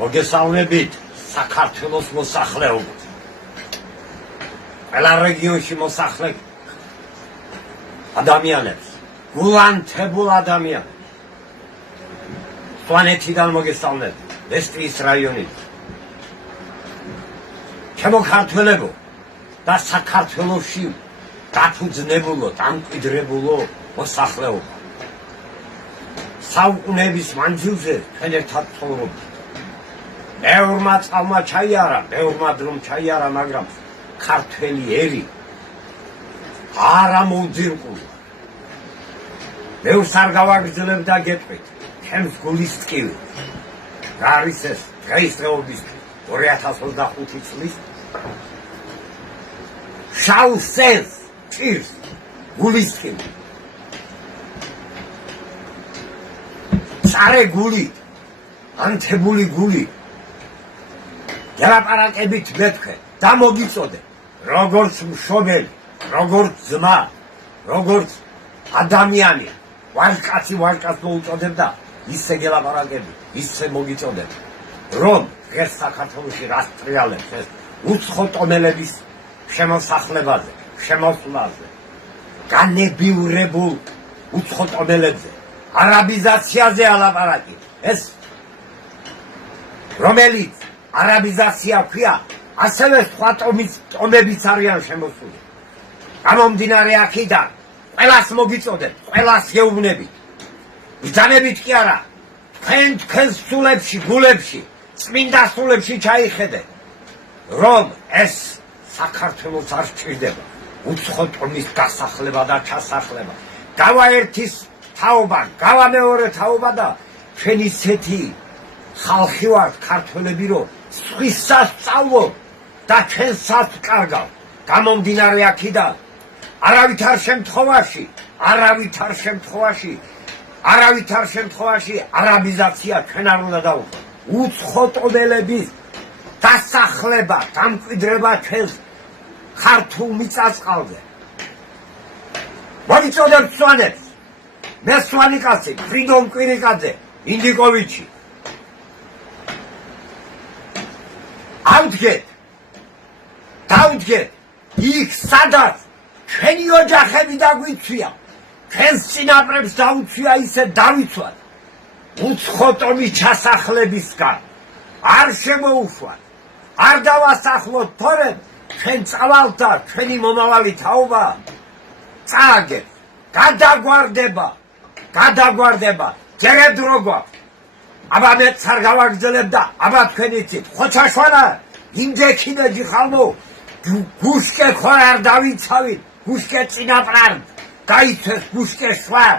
მოგესალმებით საქართველოს მოსახლეობა. ყველა რეგიონში მოსახლე ადამიანებს, გულანთებულ ადამიანებს. სვანეთიდან მოგესალმებით, ვესტიის რაიონით. ჩემო ქართველებო და საქართველოში დაფუძნებულო, დამკვიდრებულო მოსახლეობა. საუკუნეების მანძილზე ჩვენ ერთად ცხოვრობთ. ბევრმა წალმა ჩაიარა, ბევრმა დრომ ჩაიარა, მაგრამ ქართველი ერი არა მოუძირკულა. ბევრს არ გავაგრძელებ და გეტყვით, ჩემს გულის ტკივილი. რა არის ეს დღესდღეობის 2025 წლის შავ სენს ჭირს გულის ტკივილი. წარე გული, ანთებული გული. გელაპარაკებით მეთქე და მოგიწოდე, როგორც მშობელი, როგორც ძმა, როგორც ადამიანი, ვაჟკაცი ვაჟკაცს მოუწოდებ და ისე გელაპარაკებით, ისე მოგიწოდებ, რომ დღეს საქართველოში რას ტრიალებს ეს უცხო ტომელების შემოსახლებაზე, შემოსვლაზე, განებივრებულ უცხო ტომელებზე, არაბიზაციაზე ალაპარაკი, ეს რომელიც არაბიზაცია ქვია, ასევე სხვა ტომებიც არიან შემოსული. გამომდინარე აქედან, ყველას მოგიწოდეთ, ყველას გეუბნებით. ბრძანებით კი არა, თქვენს სულებში, გულებში, წმინდა სულებში ჩაიხედეთ, რომ ეს საქართველოს არ სჭირდება უცხო ტომის გასახლება და ჩასახლება. გავა ერთის თაობა, გავა მეორე თაობა და ჩვენ ისეთი ხალხი ვართ ქართველები, რომ სხვისას სწავლობ და ჩვენსაც კარგავ. გამომდინარე აქედან, არავითარ შემთხვევაში არაბიზაცია ჩვენ არ უნდა დავუყო. უცხო ტომელების დასახლება, დამკვიდრება ჩვენს ქართულ მიწა-წყალზე. მოგიწოდებთ სვანებს, მე სვანიკაცი, ფრიდონ კვირიკაძე, ინდიკოვიჩი. დავდგეთ იქ, სადაც ჩვენი ოჯახები დაგვიცვია, ჩვენს წინაპრებს დაუცვია, ისე დავიცვათ. უცხო ტომის ჩასახლებისგან არ შემოუშვათ, არ დავასახლოთ, თორემ ჩვენ წავალთ და ჩვენი მომავალი თაობა წააგებს, გადაგვარდება, ჯერებ დრო გვაქვს. აბა მეც არ გავაგრძელებ და აბა თქვენ იცით, ხოჩაშვანა იმდექინე ჯიხალმო გუშკე ხარ არ დავიცავით, გუშკე წინაპრარ გაიცეს, გუშკე შვარ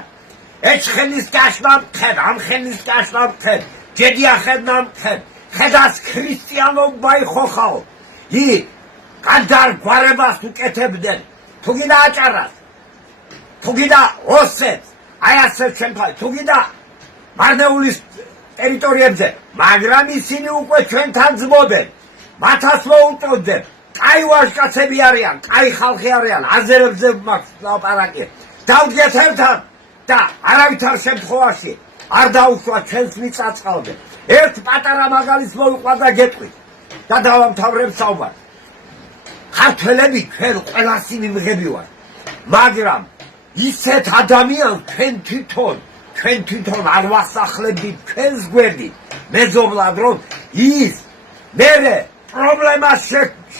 ეჩხენის გაშნამთხებ, ამხენის გაშნამთხებ, ჯედიახედნამთხებ, ხედას ქრისტიანობა იხოხაო. კანდარ გვარებას უკეთებდნენ, თუ გიდა აჭარას, თუ გიდა ოსეთს, აი ასე ჩვენთან, თუ გიდა მარნეულის ტერიტორიებზე, მაგრამ ისინი უკვე ჩვენთან ძმობენ, მათაც მოუწოდებ, კაი ვაჟკაცები არიან, კაი ხალხი არიან, აზერებზე მაქვს ლაპარაკი. დავდგეთ ერთად და არავითარ შემთხვევაში არ დაუშვათ ჩვენს მიწა-წყალზე. ერთ პატარა მაგალითს მოვიყვანთ და გეტყვით და დავამთავრებ საუბარს. ქართველები ჩვენ ყველას იმიღები ვართ, მაგრამ ისეთ ადამიანს ჩვენ თვითონ არ ვასახლებდით ჩვენს გვერდით, მეზობლად, რომ ის მერე პრობლემას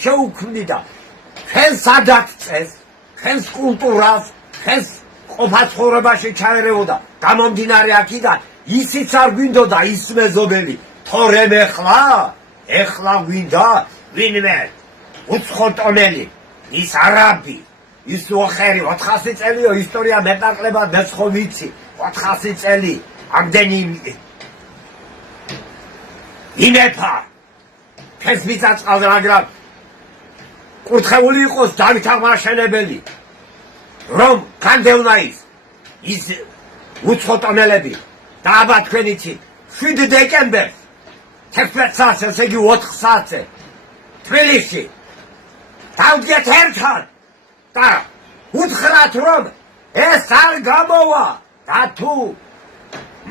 შეუქმნიდა ჩვენს ადათ-წეს, ჩვენს კულტურას, ჩვენს ყოფა-ცხოვრებაში ჩაერეოდა. გამომდინარე აქედან, ისიც არ გვინდოდა ის მეზობელი, თორემ ეხლა გვინდა ვინმე უცხო ტომელი, ის არაბი, ის ოხერი, 400 წელიო ისტორია მეტაკლებად მეც ხო ვიცი, 400 წელი ამდენი იმეფა ჩვენს მიწა-წყალზე, მაგრამ კურთხეული იყოს დავით აღმაშენებელი, რომ განდევნა ის უცხო ტომელები. და აბა თქვენ იცით, 7 დეკემბერს 11 საათს, ესე იგი 4 საათზე თბილისში დავდგეთ ერთად და უთხრათ, რომ ეს არ გამოვა და თუ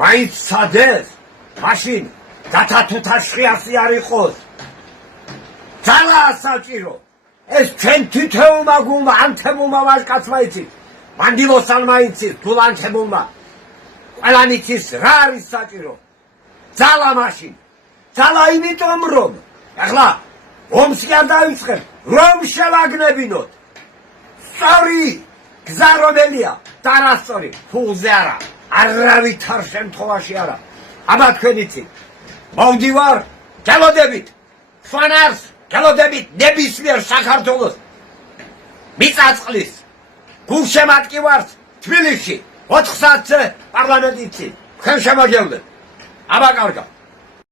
მაინც სადეს, მაშინ რათა თუ თაშხიასი არ იყოს ძალაა საჭირო ეს ჩვენ თითოეულმა გულმა ანთებულმა ვაჟკაცმა იცით მანდილოსალმა იცით თულანთებულმა ყველანი იცის რა არის საჭირო ძალა მაშინ ძალა იმიტომ რომ ახლა ომს კი არ დავიწყებ რომ შევაგნებინოთ სწორი გზა რომელია და არასწორი ფულზე არა არავითარ შემთხვევაში არა აბა თქვენ იცით მოვდივარ გელოდებით სვანარს გელოდებით ნებისმიერ საქართველოს მიწაწყლის გულშემატკივარს თბილისში 4 საათზე პარლამენტში თქვენ შემოგევლეთ აბა კარგად